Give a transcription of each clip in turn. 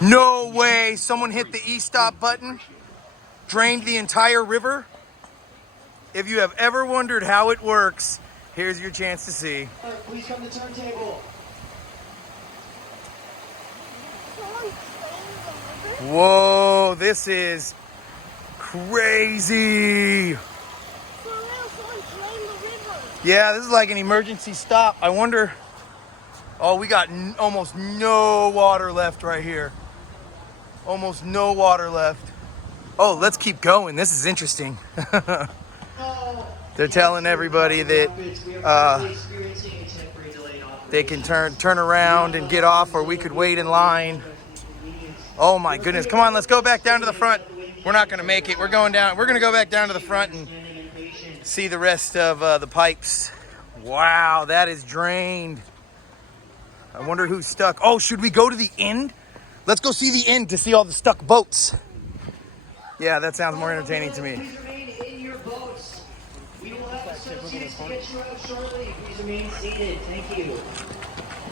No way, someone hit the e-stop button, drained the entire river. If you have ever wondered how it works, here's your chance to see. All right, please come to the turntable. Whoa, this is crazy. Yeah, this is like an emergency stop. I wonder, oh, we got almost no water left right here. Almost no water left. Oh, let's keep going. This is interesting. They're telling everybody that they can turn around and get off, or we could wait in line. Oh my goodness. Come on, let's go back down to the front. We're not going to make it. We're going down. We're going to go back down to the front and see the rest of the pipes. Wow, that is drained. I wonder who's stuck. Oh, should we go to the end? Let's go see the end to see all the stuck boats. Yeah, that sounds more entertaining to me. Please remain in your boats. We will have associates to get you out shortly. Please remain seated. Thank you.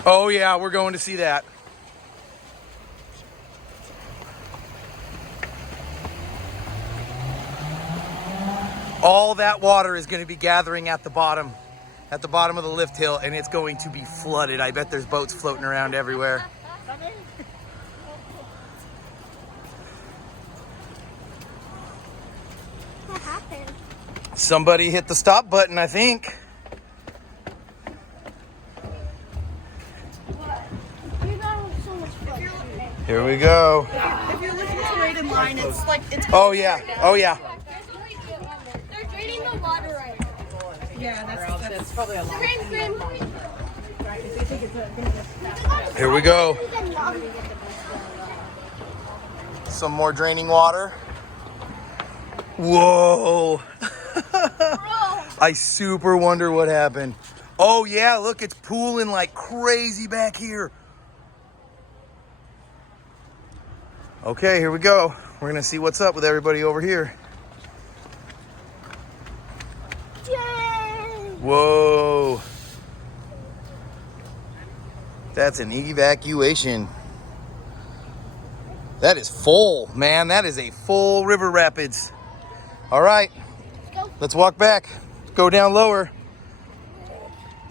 Oh yeah, we're going to see that. All that water is going to be gathering at the bottom of the lift hill, and it's going to be flooded. I bet there's boats floating around everywhere. What happened? Somebody hit the stop button, I think. Here we go. If you're looking to wait in line, it's like it's. Oh yeah. Oh yeah. They're draining the water right now. Yeah, that's probably a lot. Here we go. Some more draining water. Whoa. I super wonder what happened. Oh yeah, look, it's pooling like crazy back here. Okay, here we go. We're gonna see what's up with everybody over here. Yay! Whoa. That's an evacuation. That is full, man. That is a full river rapids. All right, let's walk back. Go down lower.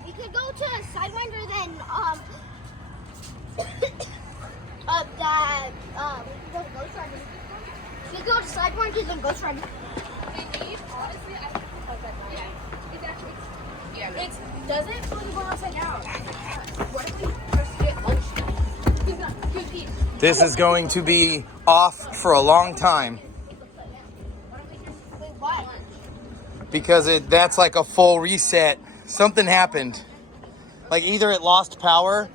We could go to Sidewinder then, we could go to Ghost Rider. We could go to Sidewinder then Ghost Rider. Honestly, I it's actually, it doesn't really go upside down. What if we just get ocean? This is going to be off for a long time Wait, what? because that's like a full reset. Something happened. Like either it lost power,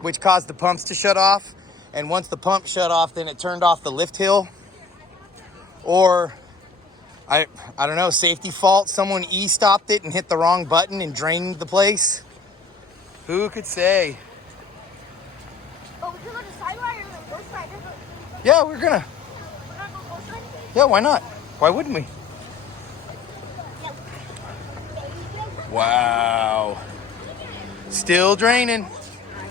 which caused the pumps to shut off, and once the pump shut off, then it turned off the lift hill, or I don't know, safety fault. Someone e-stopped it and hit the wrong button and drained the place. Who could say? Oh, we could go to Sidewinder then Ghost Rider. Yeah, we're gonna. We're gonna go Ghost Rider? Yeah, why not? Why wouldn't we? Yeah. Wow. Still draining.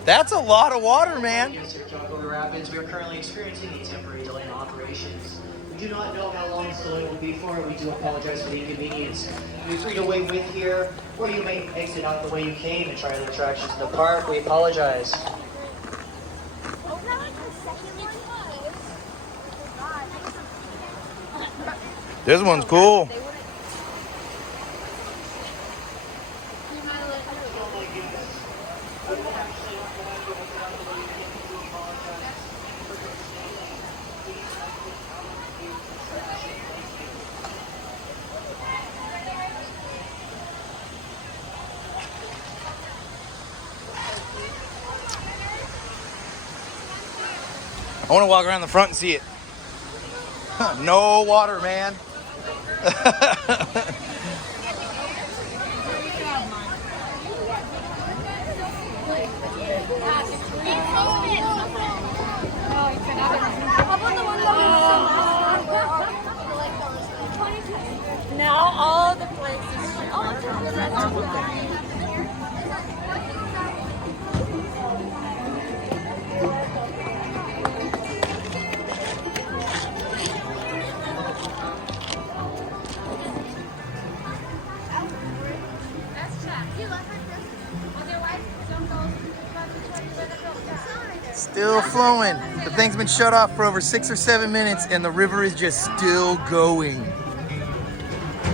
That's a lot of water, man. Yes, sir, Calico Rapids. We are currently experiencing a temporary delay in operations. We do not know how long this delay will be for. We do apologize for the inconvenience. You're free to wait with here, or you may exit out the way you came and try the attractions in the park. We apologize. Oh, that like the second one? This one's cool. I want to walk around the front and see it. No water, man. Now all the places. Still flowing. The thing's been shut off for over 6 or 7 minutes and the river is just still going.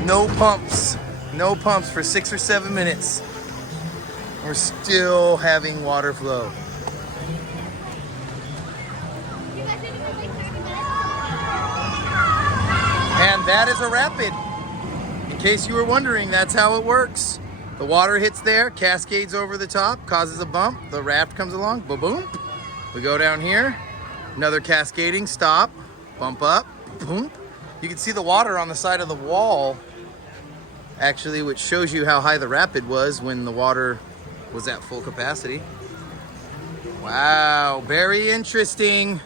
No pumps. No pumps for 6 or 7 minutes. We're still having water flow. And that is a rapid. In case you were wondering, that's how it works. The water hits there, cascades over the top, causes a bump. The raft comes along, boom. We go down here, another cascading, stop, bump up, boom. You can see the water on the side of the wall, actually, which shows you how high the rapid was when the water was at full capacity. Wow, very interesting.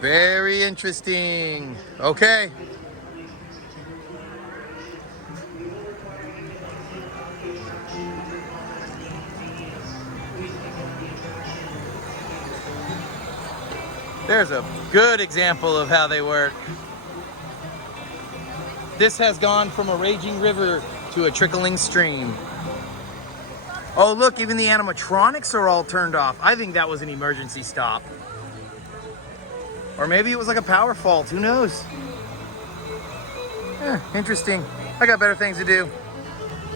Very interesting. Okay. There's a good example of how they work. This has gone from a raging river to a trickling stream. Oh, look, even the animatronics are all turned off. I think that was an emergency stop. Or maybe it was like a power fault, who knows? Interesting. I got better things to do.